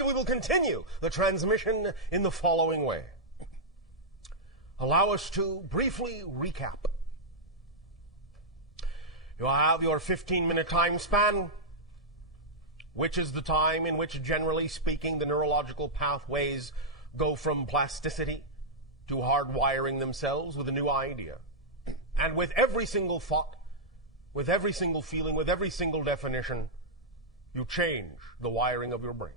moment, we will continue the transmission in the following way. Allow us to briefly recap. You have your 15-minute time span, which is the time in which, generally speaking, the neurological pathways go from plasticity to hardwiring themselves with a new idea. And with every single thought, with every single feeling, with every single definition, you change the wiring of your brain.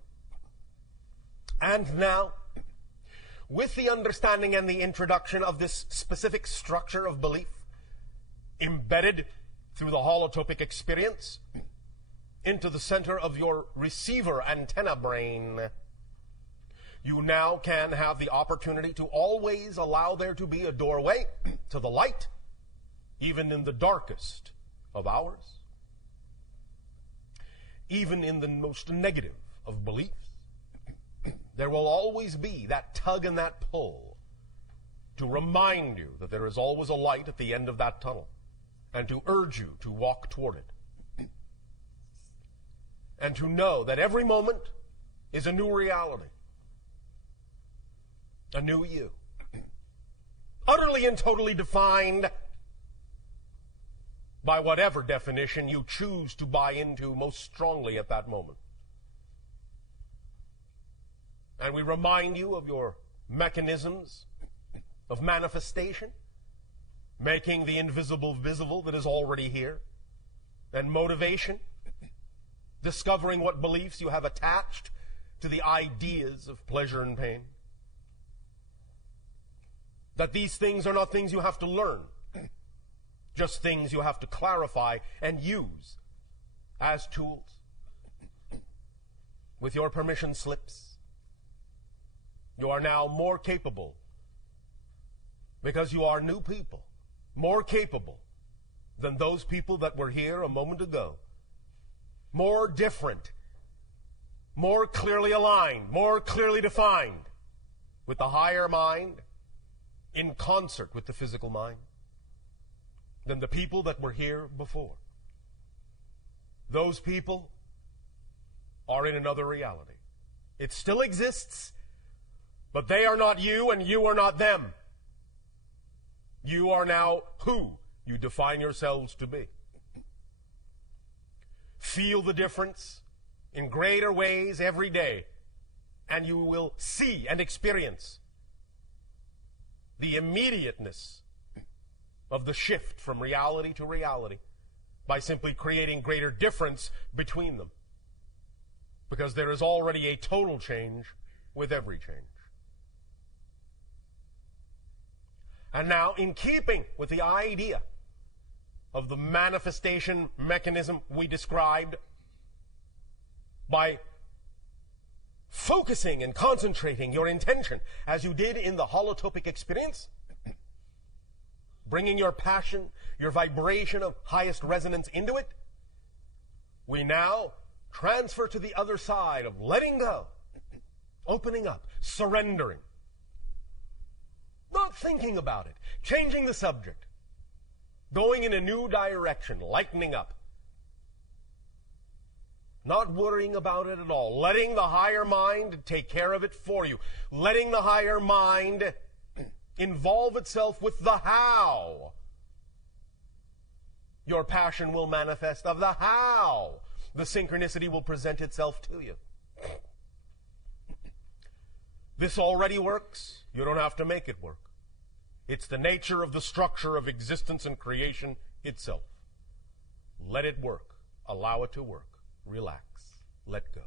And now, with the understanding and the introduction of this specific structure of belief, embedded through the holotropic experience into the center of your receiver antenna brain, you now can have the opportunity to always allow there to be a doorway to the light, even in the darkest of hours, even in the most negative of beliefs. There will always be that tug and that pull to remind you that there is always a light at the end of that tunnel, and to urge you to walk toward it. And to know that every moment is a new reality, a new you, utterly and totally defined by whatever definition you choose to buy into most strongly at that moment. And we remind you of your mechanisms of manifestation, making the invisible visible that is already here, and motivation, discovering what beliefs you have attached to the ideas of pleasure and pain. That these things are not things you have to learn, just things you have to clarify and use as tools. With your permission slips, you are now more capable, because you are new people, more capable than those people that were here a moment ago, more different, more clearly aligned, more clearly defined with the higher mind in concert with the physical mind than the people that were here before. Those people are in another reality. It still exists, but they are not you and you are not them. You are now who you define yourselves to be. Feel the difference in greater ways every day, and you will see and experience the immediateness of the shift from reality to reality by simply creating greater difference between them. Because there is already a total change with every change. And now, in keeping with the idea of the manifestation mechanism we described, by focusing and concentrating your intention as you did in the holotropic experience, bringing your passion, your vibration of highest resonance into it, we now transfer to the other side of letting go, opening up, surrendering. Not thinking about it, changing the subject, going in a new direction, lightening up. Not worrying about it at all, letting the higher mind take care of it for you, letting the higher mind involve itself with the how your passion will manifest, of the how the synchronicity will present itself to you. This already works. You don't have to make it work. It's the nature of the structure of existence and creation itself. Let it work. Allow it to work. Relax. Let go.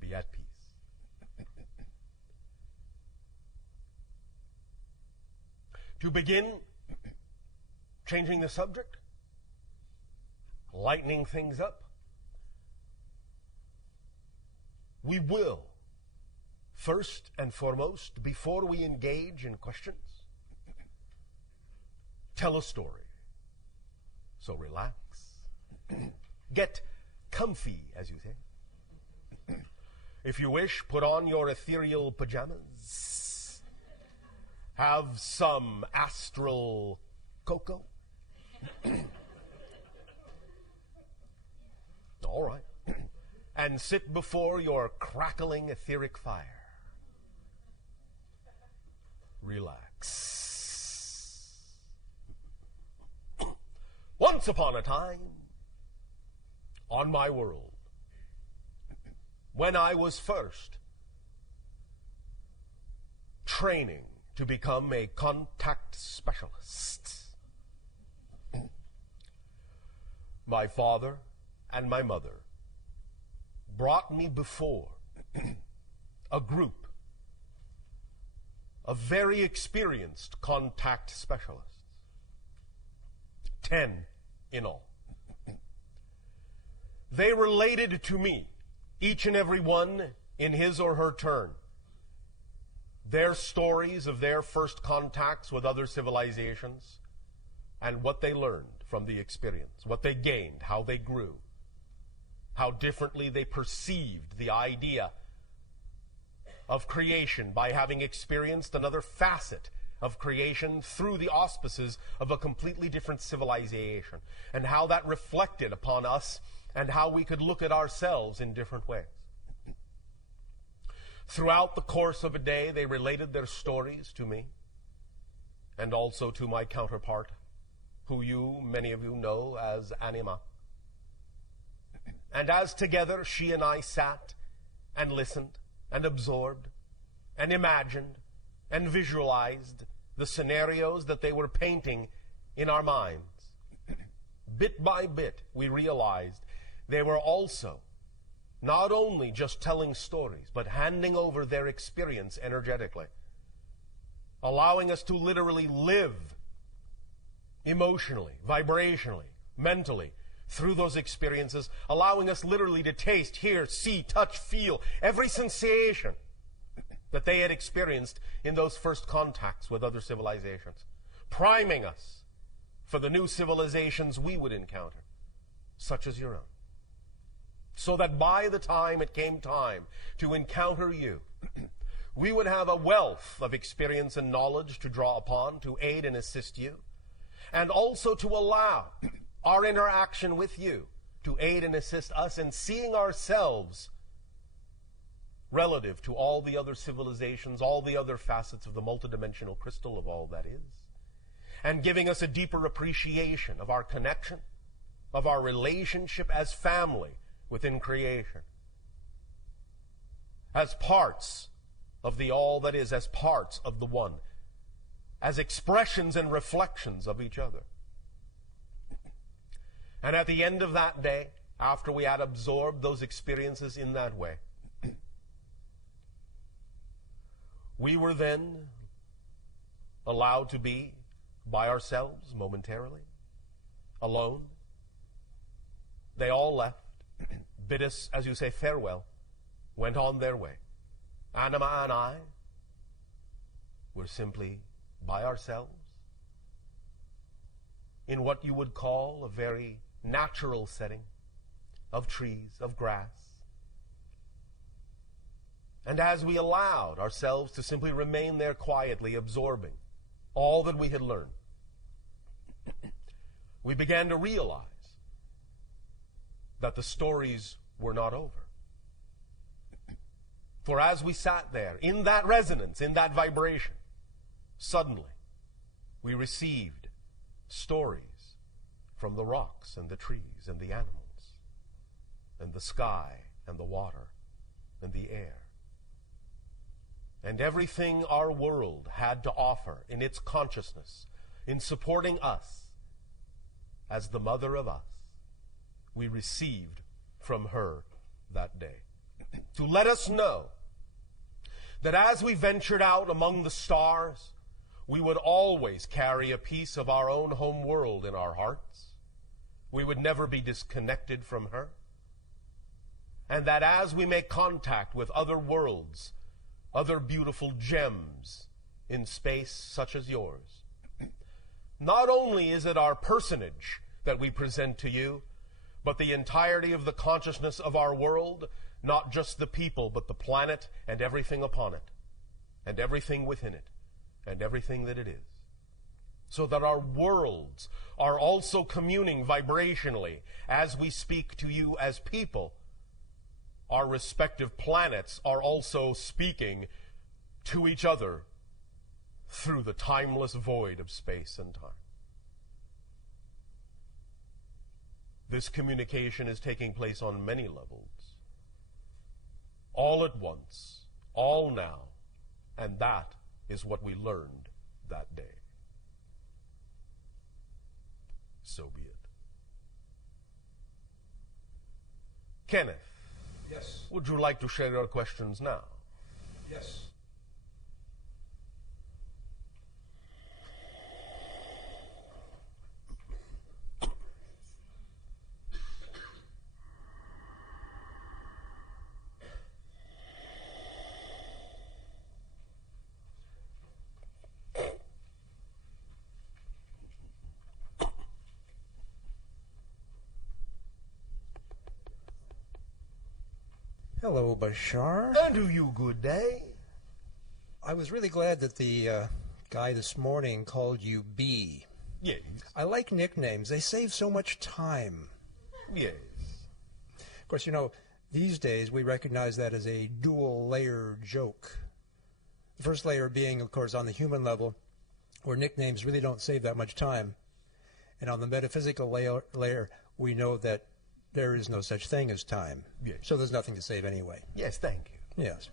Be at peace. To begin changing the subject, lightening things up, we will, first and foremost, before we engage in questions, tell a story. So relax. Get comfy, as you say. If you wish, put on your ethereal pajamas. Have some astral cocoa. All right. and sit before your crackling etheric fire. Relax. Once upon a time, on my world, when I was first training to become a contact specialist, my father and my mother brought me before a group of very experienced contact specialists, 10 in all. They related to me, each and every one in his or her turn, their stories of their first contacts with other civilizations and what they learned from the experience, what they gained, how they grew, how differently they perceived the idea of creation by having experienced another facet of creation through the auspices of a completely different civilization, and how that reflected upon us and how we could look at ourselves in different ways. Throughout the course of a day, they related their stories to me and also to my counterpart, who many of you know as Anima. And as together she and I sat and listened and absorbed and imagined and visualized the scenarios that they were painting in our minds, bit by bit we realized they were also not only just telling stories, but handing over their experience energetically, allowing us to literally live emotionally, vibrationally, mentally, through those experiences, allowing us literally to taste, hear, see, touch, feel every sensation that they had experienced in those first contacts with other civilizations, priming us for the new civilizations we would encounter, such as your own. So that by the time it came time to encounter you, we would have a wealth of experience and knowledge to draw upon, to aid and assist you, and also to allow our interaction with you to aid and assist us in seeing ourselves relative to all the other civilizations, all the other facets of the multidimensional crystal of all that is, and giving us a deeper appreciation of our connection, of our relationship as family within creation, as parts of the all that is, as parts of the one, as expressions and reflections of each other. And at the end of that day, after we had absorbed those experiences in that way, we were then allowed to be by ourselves momentarily, alone. They all left, bid us, as you say, farewell, went on their way. Anima and I were simply by ourselves in what you would call a very natural setting of trees, of grass. And as we allowed ourselves to simply remain there quietly, absorbing all that we had learned, we began to realize that the stories were not over. For as we sat there, in that resonance, in that vibration, suddenly we received stories from the rocks and the trees and the animals and the sky and the water and the air. And everything our world had to offer in its consciousness, in supporting us as the mother of us, we received from her that day, to let us know that as we ventured out among the stars, we would always carry a piece of our own home world in our hearts. We would never be disconnected from her. And that as we make contact with other worlds, other beautiful gems in space such as yours, not only is it our personage that we present to you, but the entirety of the consciousness of our world, not just the people, but the planet and everything upon it, and everything within it, and everything that it is. So that our worlds are also communing vibrationally as we speak to you as people our respective planets are also speaking to each other through the timeless void of space and time. This communication is taking place on many levels, all at once, all now, and that is what we learned that day. So be it. Kenneth. Yes. Would you like to share your questions now? Yes. Hello, Bashar. And do you good day? I was really glad that the guy this morning called you B. Yes. I like nicknames. They save so much time. Yes. Of course, you know, these days we recognize that as a dual-layer joke. The first layer being, of course, on the human level, where nicknames really don't save that much time. And on the metaphysical layer, we know that there is no such thing as time. Yes. So there's nothing to save anyway. Yes, thank you. Yes.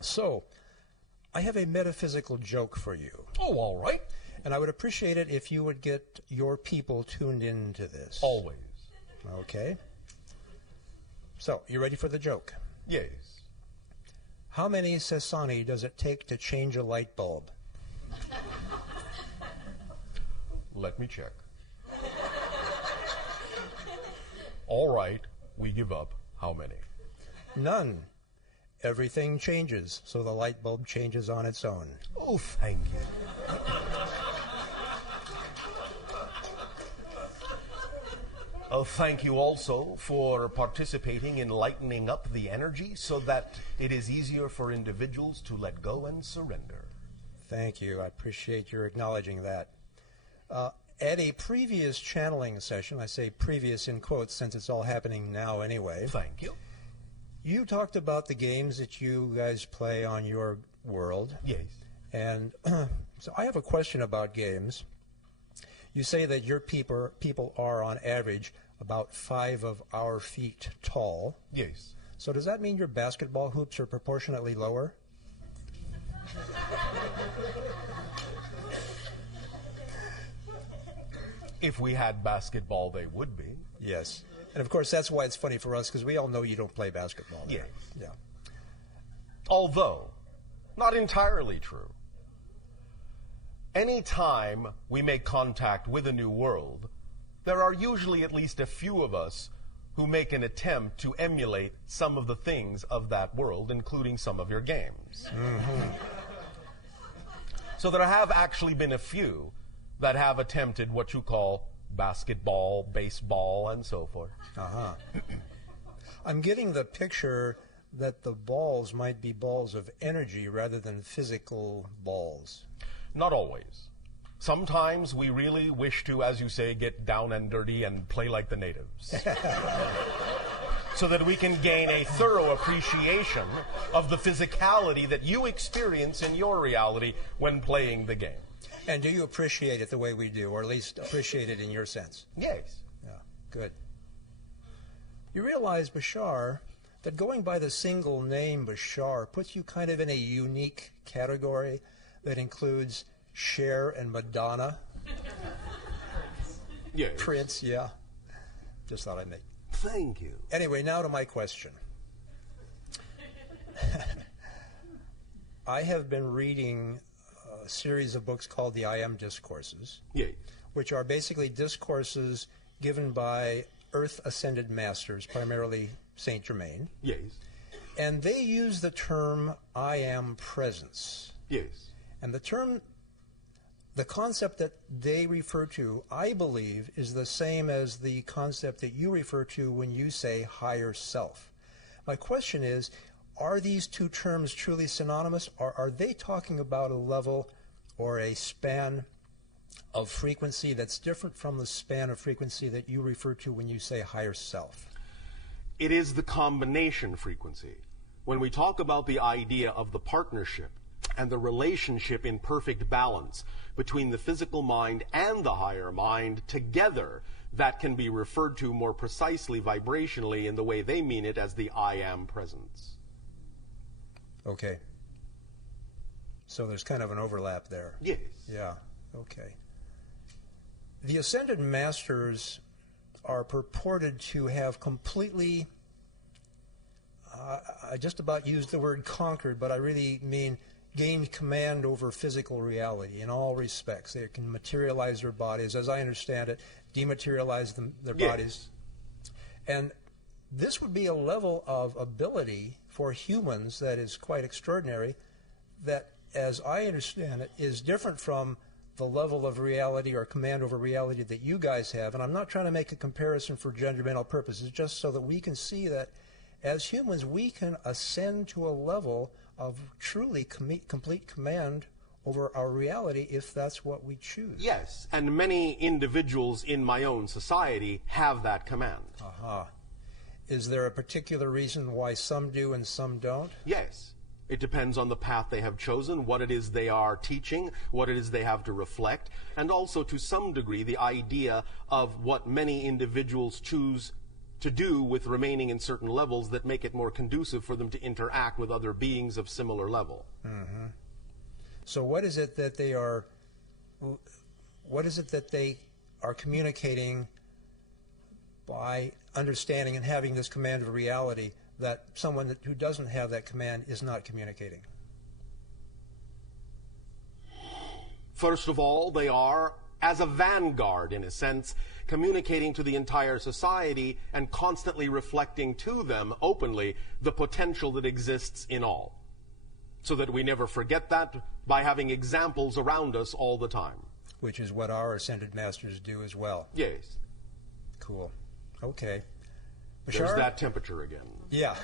So, I have a metaphysical joke for you. Oh, all right. And I would appreciate it if you would get your people tuned into this. Always. Okay. So, you ready for the joke? Yes. How many Sasani does it take to change a light bulb? Let me check. All right, we give up. How many? None. Everything changes, so the light bulb changes on its own. Oh, thank you. Thank you also for participating in lightening up the energy so that it is easier for individuals to let go and surrender. Thank you. I appreciate your acknowledging that. At a previous channeling session, I say previous in quotes since it's all happening now anyway. Thank you. You talked about the games that you guys play on your world. Yes. And so I have a question about games. You say that your people are on average about 5 of our feet tall. Yes. So does that mean your basketball hoops are proportionately lower? If we had basketball, they would be. Yes. And of course, that's why it's funny for us, because we all know you don't play basketball. Yes. Yeah. Although, not entirely true. Any time we make contact with a new world, there are usually at least a few of us who make an attempt to emulate some of the things of that world, including some of your games. Mm-hmm. So there have actually been a few that have attempted what you call basketball, baseball, and so forth. Uh-huh. I'm getting the picture that the balls might be balls of energy rather than physical balls. Not always. Sometimes we really wish to, as you say, get down and dirty and play like the natives. So that we can gain a thorough appreciation of the physicality that you experience in your reality when playing the game. And do you appreciate it the way we do, or at least appreciate it in your sense? Yes. Yeah, good. You realize, Bashar, that going by the single name Bashar puts you kind of in a unique category that includes Cher and Madonna. Yes. Prince, yeah. Just thought I'd make. Thank you. Anyway, now to my question. I have been reading a series of books called the I Am Discourses, Yes. which are basically discourses given by Earth Ascended Masters, primarily Saint Germain. Yes. And they use the term I Am Presence. Yes. And the concept that they refer to, I believe, is the same as the concept that you refer to when you say higher self. My question is, are these two terms truly synonymous, or are they talking about a level or a span of frequency that's different from the span of frequency that you refer to when you say higher self? It is the combination frequency. When we talk about the idea of the partnership and the relationship in perfect balance between the physical mind and the higher mind together, that can be referred to more precisely vibrationally in the way they mean it as the I am presence. Okay. So there's kind of an overlap there. Yes. Yeah. Okay. The Ascended Masters are purported to have completely, I just about used the word conquered, but I really mean gained command over physical reality in all respects. They can materialize their bodies, as I understand it, dematerialize their bodies. And this would be a level of ability for humans that is quite extraordinary, that, as I understand it, is different from the level of reality or command over reality that you guys have. And I'm not trying to make a comparison for judgmental purposes, just so that we can see that as humans we can ascend to a level of truly complete command over our reality if that's what we choose. Yes, and many individuals in my own society have that command. Is there a particular reason why some do and some don't? Yes. It depends on the path they have chosen, what it is they are teaching, what it is they have to reflect, and also to some degree the idea of what many individuals choose to do with remaining in certain levels that make it more conducive for them to interact with other beings of similar level. Mm-hmm. So what is it that they are communicating by understanding and having this command of reality that someone who doesn't have that command is not communicating? First of all, they are, as a vanguard in a sense, communicating to the entire society and constantly reflecting to them openly the potential that exists in all, so that we never forget that by having examples around us all the time. Which is what our Ascended Masters do as well. Yes. Cool. Okay. Bashar? There's that temperature again. Yeah.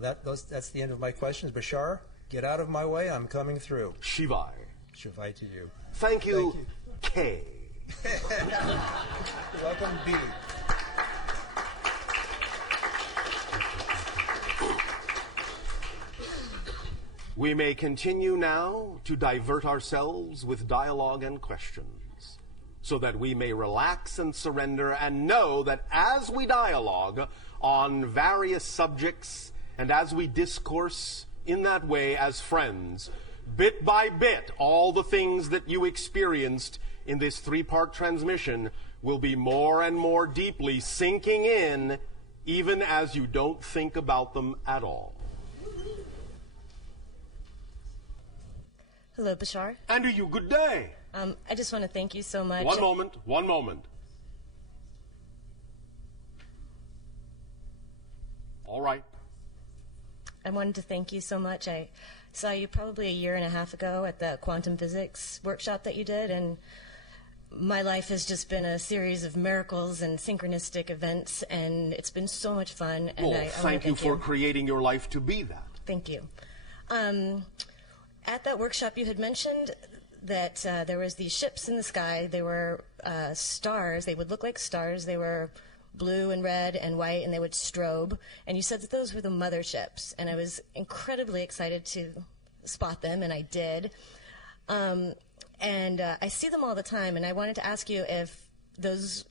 That's the end of my questions. Bashar, get out of my way. I'm coming through. Shivai. Shivai to you. Thank you. K. Welcome, B. We may continue now to divert ourselves with dialogue and questions, so that we may relax and surrender and know that as we dialogue on various subjects and as we discourse in that way as friends, bit by bit, all the things that you experienced in this three-part transmission will be more and more deeply sinking in, even as you don't think about them at all. Hello, Bashar. And to you, good day. I just want to thank you so much. One moment. All right. I wanted to thank you so much. I saw you probably a year and a half ago at the quantum physics workshop that you did, and my life has just been a series of miracles and synchronistic events, and it's been so much fun. And well, thank you for creating your life to be that. Thank you. At that workshop, you had mentioned that there was these ships in the sky. They were stars. They would look like stars. They were blue and red and white, and they would strobe. And you said that those were the motherships, and I was incredibly excited to spot them, and I did. And I see them all the time, and I wanted to ask you if those,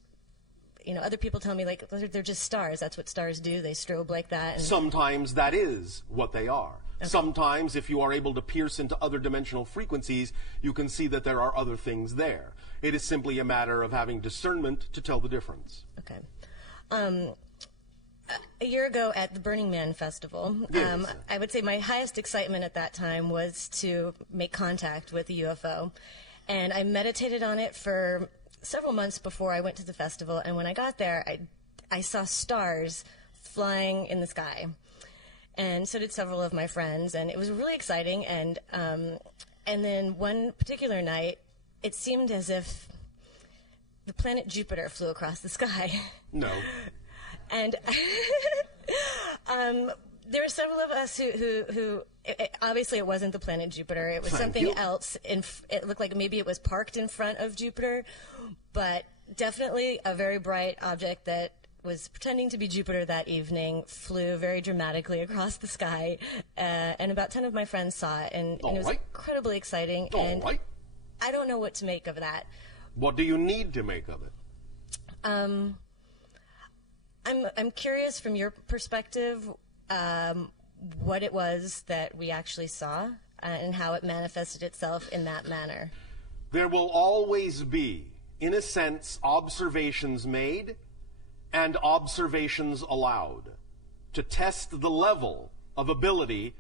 other people tell me, like, they're just stars. That's what stars do. They strobe like that. And sometimes that is what they are. Okay. Sometimes, if you are able to pierce into other dimensional frequencies, you can see that there are other things there. It is simply a matter of having discernment to tell the difference. Okay. A year ago at the Burning Man Festival, yes. I would say my highest excitement at that time was to make contact with a UFO. And I meditated on it for several months before I went to the festival. And when I got there, I saw stars flying in the sky. And so did several of my friends. And it was really exciting. And then one particular night, it seemed as if the planet Jupiter flew across the sky. No. And there were several of us who obviously it wasn't the planet Jupiter. It was something else. It looked like maybe it was parked in front of Jupiter, but definitely a very bright object that was pretending to be Jupiter that evening, flew very dramatically across the sky, and about 10 of my friends saw it, and it was incredibly exciting. And I don't know what to make of that. What do you need to make of it? I'm curious from your perspective what it was that we actually saw and how it manifested itself in that manner. There will always be, in a sense, observations made and observations allowed to test the level of ability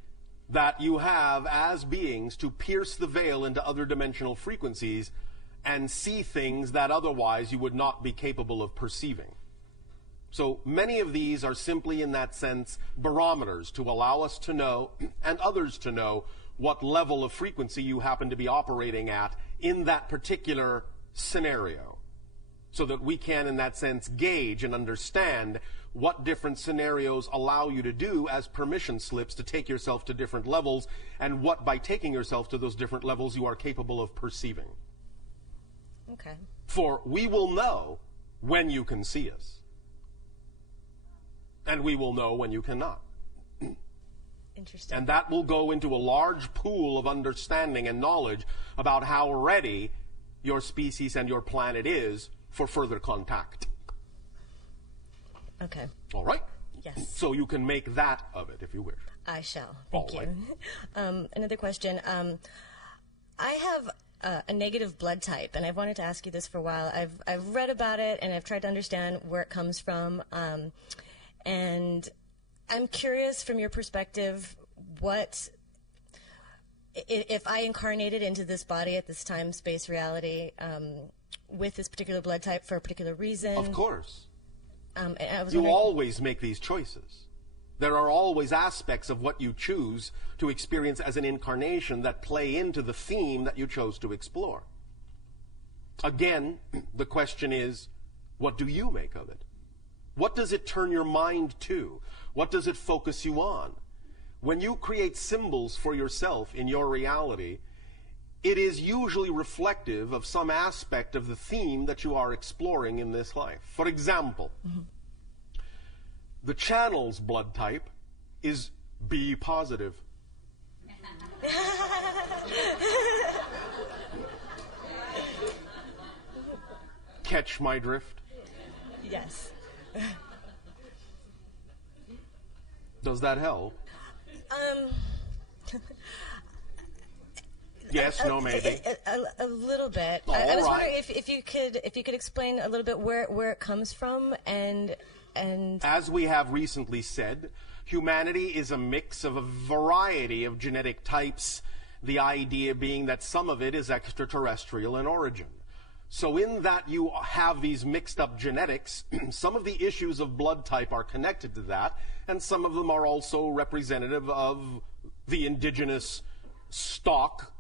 that you have as beings to pierce the veil into other dimensional frequencies and see things that otherwise you would not be capable of perceiving. So many of these are simply, in that sense, barometers to allow us to know and others to know what level of frequency you happen to be operating at in that particular scenario, so that we can, in that sense, gauge and understand what different scenarios allow you to do as permission slips to take yourself to different levels, and what, by taking yourself to those different levels, you are capable of perceiving. Okay. For we will know when you can see us, and we will know when you cannot. Interesting. And that will go into a large pool of understanding and knowledge about how ready your species and your planet is for further contact. Okay. All right? Yes. So you can make that of it if you wish. I shall. Thank All you. right. Another question. I have a negative blood type, and I've wanted to ask you this for a while. I've read about it, and I've tried to understand where it comes from. And I'm curious, from your perspective, what if I incarnated into this body at this time, space, reality, with this particular blood type for a particular reason? Of course. You always make these choices. There are always aspects of what you choose to experience as an incarnation that play into the theme that you chose to explore. Again, the question is, what do you make of it? What does it turn your mind to? What does it focus you on? When you create symbols for yourself in your reality, it is usually reflective of some aspect of the theme that you are exploring in this life. For example, the channel's blood type is B positive. Catch my drift? Yes. Does that help? Yes, no, maybe. A little bit. I was wondering if you could explain a little bit where it comes from, and as we have recently said, humanity is a mix of a variety of genetic types, the idea being that some of it is extraterrestrial in origin. So in that you have these mixed up genetics, some of the issues of blood type are connected to that, and some of them are also representative of the indigenous stock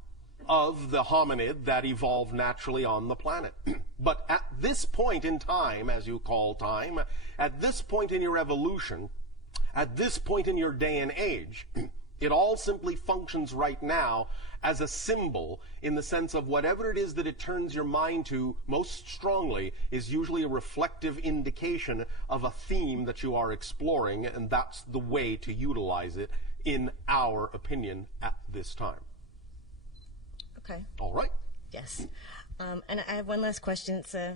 of the hominid that evolved naturally on the planet. But at this point in time, as you call time, at this point in your evolution, at this point in your day and age, it all simply functions right now as a symbol, in the sense of whatever it is that it turns your mind to most strongly is usually a reflective indication of a theme that you are exploring, and that's the way to utilize it, in our opinion, at this time. Okay. All right. Yes. And I have one last question. It's a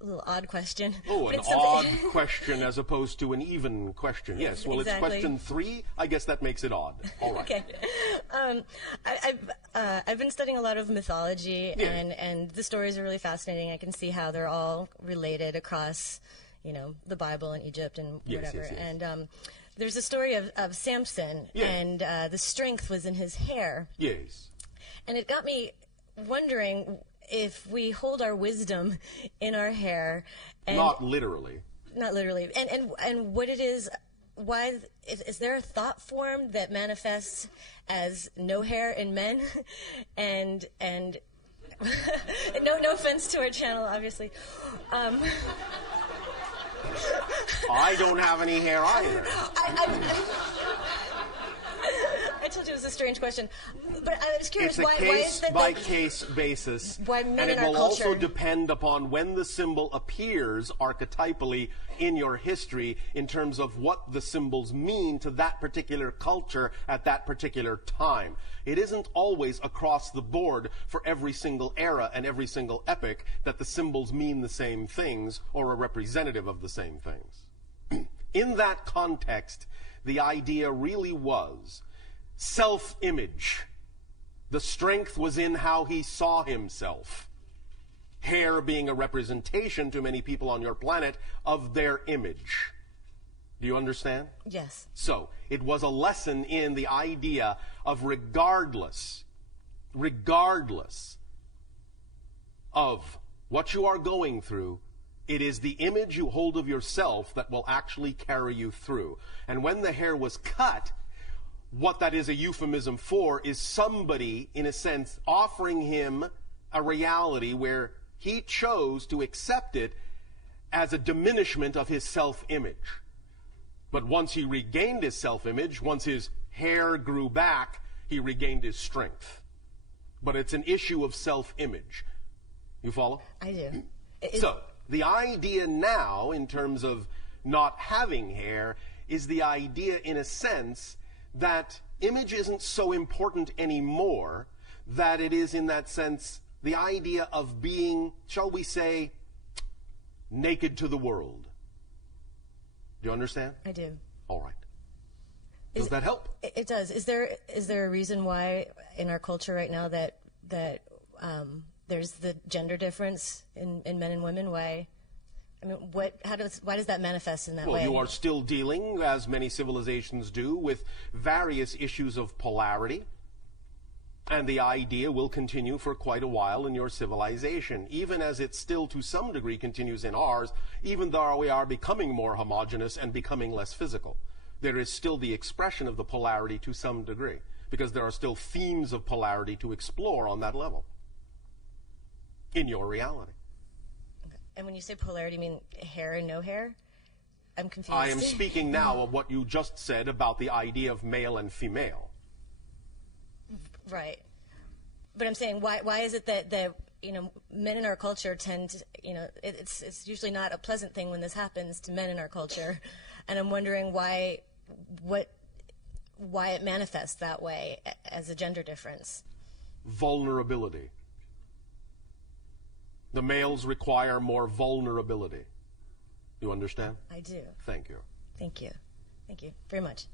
little odd question. Oh, an odd question as opposed to an even question. Yes, well, exactly. It's question 3. I guess that makes it odd. All right. Okay. I've been studying a lot of mythology, Yeah. and the stories are really fascinating. I can see how they're all related across, the Bible and Egypt and whatever. Yes. And there's a story of Samson, Yeah. and the strength was in his hair. Yes. And it got me wondering if we hold our wisdom in our hair. And Not literally. Not literally. And what it is, why, is there a thought form that manifests as no hair in men? and no offense to our channel, obviously. I don't have any hair either. I told you it was a strange question. But I was curious, It's a why is that case-by-case basis, why men and it in our will also culture- depend upon when the symbol appears archetypally in your history in terms of what the symbols mean to that particular culture at that particular time. It isn't always across the board for every single era and every single epoch that the symbols mean the same things or are representative of the same things. In that context, the idea really was self-image. The strength was in how he saw himself. Hair being a representation to many people on your planet of their image. Do you understand? Yes. So, it was a lesson in the idea of regardless of what you are going through, it is the image you hold of yourself that will actually carry you through. And when the hair was cut, what that is a euphemism for is somebody, in a sense, offering him a reality where he chose to accept it as a diminishment of his self-image. But once he regained his self-image, once his hair grew back, he regained his strength. But it's an issue of self-image. You follow? I do. So, the idea now, in terms of not having hair, is the idea, in a sense, that image isn't so important anymore, that it is, in that sense, the idea of being, shall we say, naked to the world. Do you understand? I do. All right. Does that help? It does. Is there a reason why in our culture right now that there's the gender difference in men and women? Why? I mean, why does that manifest in that way? Well, you are still dealing, as many civilizations do, with various issues of polarity. And the idea will continue for quite a while in your civilization, even as it still to some degree continues in ours, even though we are becoming more homogeneous and becoming less physical. There is still the expression of the polarity to some degree, because there are still themes of polarity to explore on that level in your reality. Okay. And when you say polarity, you mean hair and no hair? I'm confused. I am speaking now of what you just said about the idea of male and female. Right. But I'm saying, why is it that men in our culture tend to, it's usually not a pleasant thing when this happens to men in our culture, and I'm wondering why it manifests that way as a gender difference. Vulnerability. The males require more vulnerability. You understand? I do. Thank you. Thank you. Thank you very much.